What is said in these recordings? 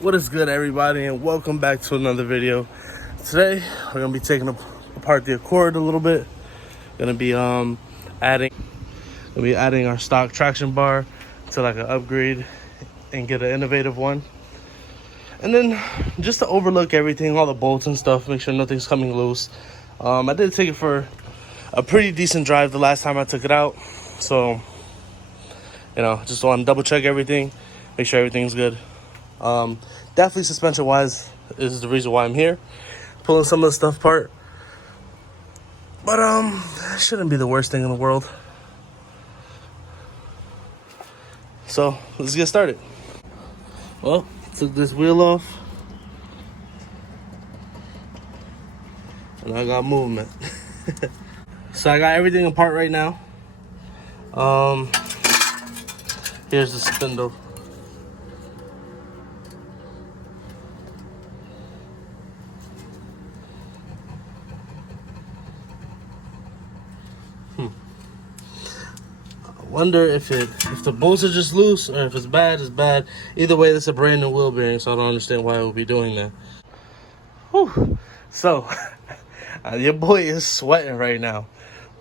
What is good, everybody, and welcome back to another video. Today we're gonna be taking apart the Accord a little bit. Gonna be adding our stock traction bar to like an upgrade and get an innovative one. And then just to overlook everything, all the bolts and stuff, make sure nothing's coming loose. I did take it for a pretty decent drive the last time I took it out, so just want to double check everything, make sure everything's good. Definitely suspension wise is the reason why I'm here, pulling some of the stuff apart. But it shouldn't be the worst thing in the world. So let's get started. Well, took this wheel off and I got movement. So I got everything apart right now. Here's the spindle. Wonder if the bolts are just loose or if it's bad, it's bad. Either way, this is a brand new wheel bearing, so I don't understand why it would be doing that. Whew. So, your boy is sweating right now.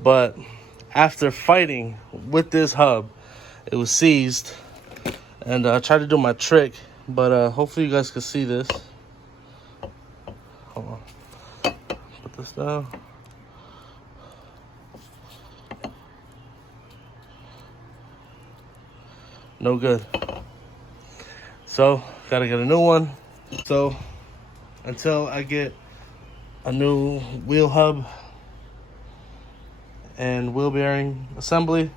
But after fighting with this hub, it was seized. And I tried to do my trick, but hopefully you guys can see this. Hold on. Put this down. No good. So gotta get a new one. So until I get a new wheel hub and wheel bearing assembly,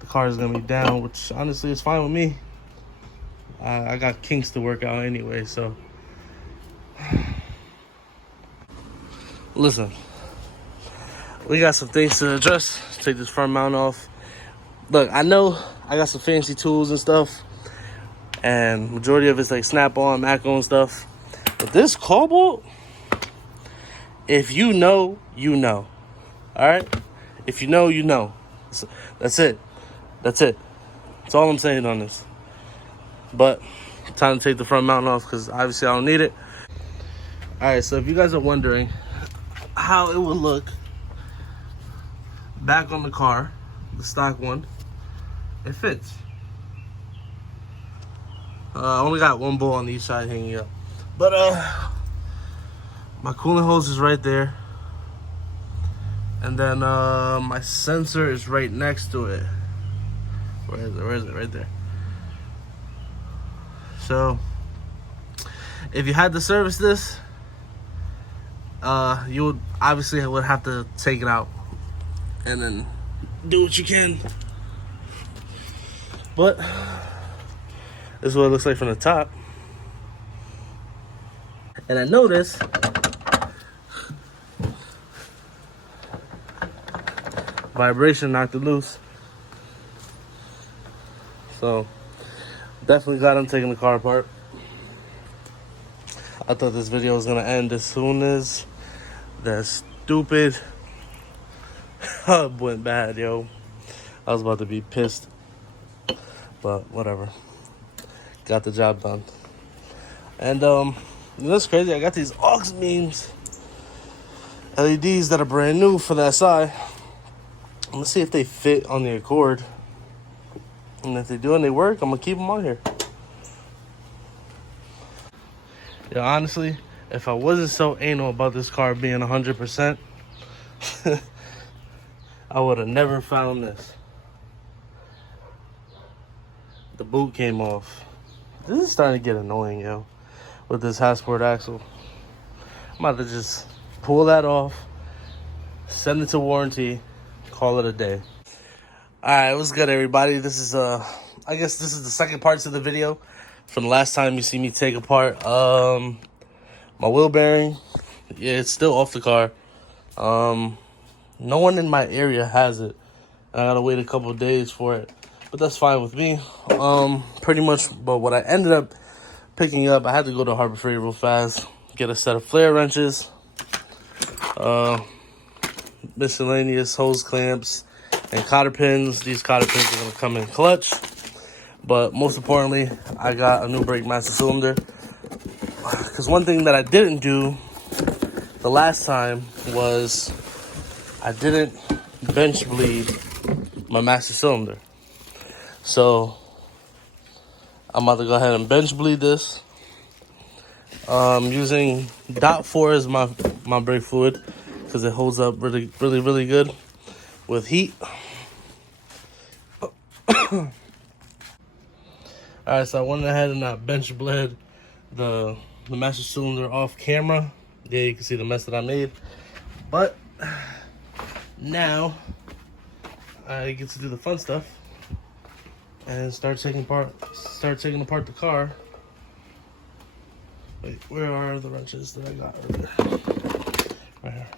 the car is gonna be down, which honestly is fine with me. I got kinks to work out anyway, so listen, we got some things to address. Let's take this front mount off. Look, I know I got some fancy tools and stuff, and majority of it's like Snap-on, Matco and stuff. But this Cobalt, if you know, you know. All right? If you know, you know. That's it. That's it. That's all I'm saying on this. But time to take the front mount off because obviously I don't need it. All right, so if you guys are wondering how it would look back on the car, the stock one, it fits. I only got one bolt on each side hanging up, but my coolant hose is right there, and then my sensor is right next to it. Where is it? Right there. So if you had to service this, you would obviously have to take it out and then do what you can. But this is what it looks like from the top. And I noticed vibration knocked it loose. So definitely glad I'm taking the car apart. I thought this video was gonna end as soon as that stupid hub went bad, yo. I was about to be pissed. But whatever. Got the job done. And that's crazy. I got these aux means LEDs that are brand new for the SI. Let's see if they fit on the Accord. And if they do and they work, I'm gonna keep them on here. Yeah, honestly, if I wasn't so anal about this car being 100%, I would have never found this. The boot came off. This is starting to get annoying, yo, with this Hasport axle. I'm about to just pull that off, send it to warranty, call it a day. All right, what's good, everybody? This is I guess this is the second parts of the video from the last time you see me take apart my wheel bearing. Yeah, it's still off the car. No one in my area has it. I gotta wait a couple of days for it, but that's fine with me. Pretty much, but what I ended up picking up, I had to go to Harbor Freight real fast, get a set of flare wrenches, miscellaneous hose clamps, and cotter pins. These cotter pins are gonna come in clutch. But most importantly, I got a new brake master cylinder. Because one thing that I didn't do the last time was I didn't bench bleed my master cylinder. So I'm about to go ahead and bench bleed this. Using DOT4 as my brake fluid because it holds up really good with heat. Alright, so I went ahead and bench bled the master cylinder off camera. Yeah, you can see the mess that I made. But now I get to do the fun stuff and start taking apart the car. Wait, where are the wrenches that I got earlier? Right here.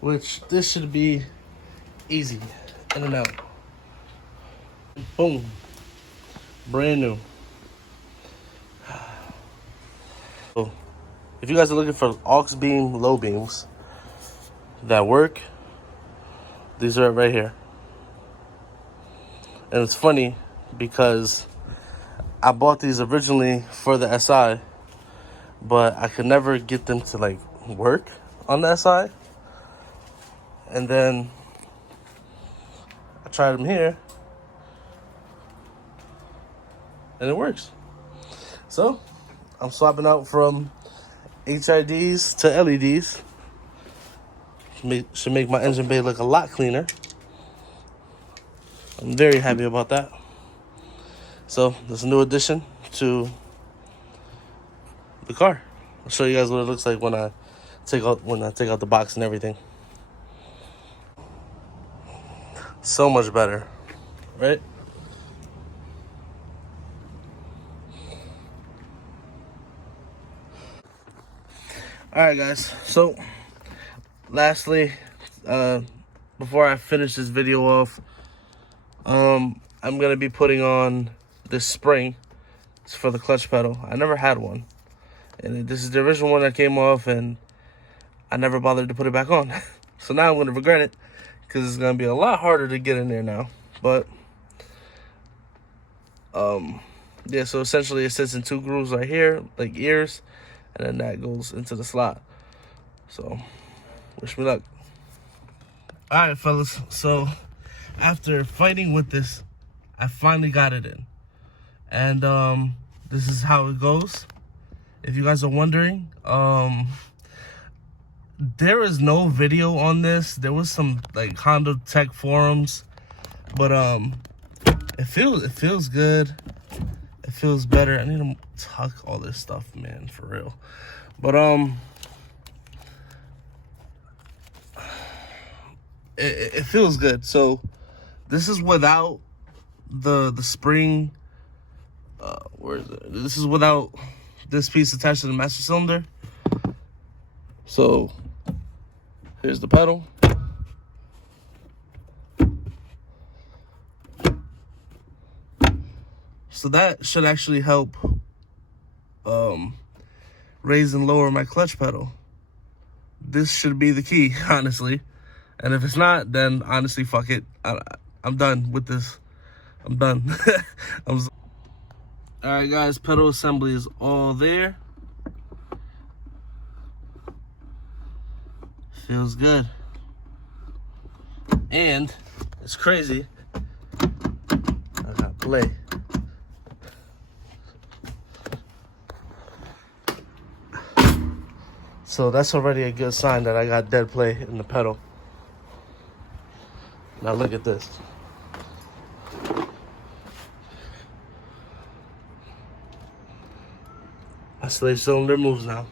Which this should be easy, in and out. Boom, brand new. So, if you guys are looking for aux beam low beams that work, these are right here. And it's funny because I bought these originally for the SI, but I could never get them to like work on the SI. And then I tried them here and it works. So I'm swapping out from HIDs to LEDs. Should make my engine bay look a lot cleaner. I'm very happy about that. So there's a new addition to the car. I'll show you guys what it looks like when I take out the box and everything. So much better, right? All right, guys. So lastly, before I finish this video off, I'm gonna be putting on this spring. It's for the clutch pedal. I never had one, and this is the original one that came off, and I never bothered to put it back on. So now I'm gonna regret it because it's gonna be a lot harder to get in there now. But yeah. So essentially, it sits in two grooves right here, like ears, and then that goes into the slot. So wish me luck. All right, fellas. So after fighting with this, I finally got it in. And this is how it goes. If you guys are wondering, there is no video on this. There was some like Honda Tech forums, but it feels good. It feels better. I need to tuck all this stuff, man, for real. But it feels good. So this is without the spring. Where is it? This is without this piece attached to the master cylinder. So here's the pedal. So that should actually help raise and lower my clutch pedal. This should be the key, honestly. And if it's not, then honestly, fuck it. I'm done with this. I'm done. All right, guys, pedal assembly is all there. Feels good. And it's crazy. I got play. So that's already a good sign that I got dead play in the pedal. Now look at this. My slave cylinder moves now.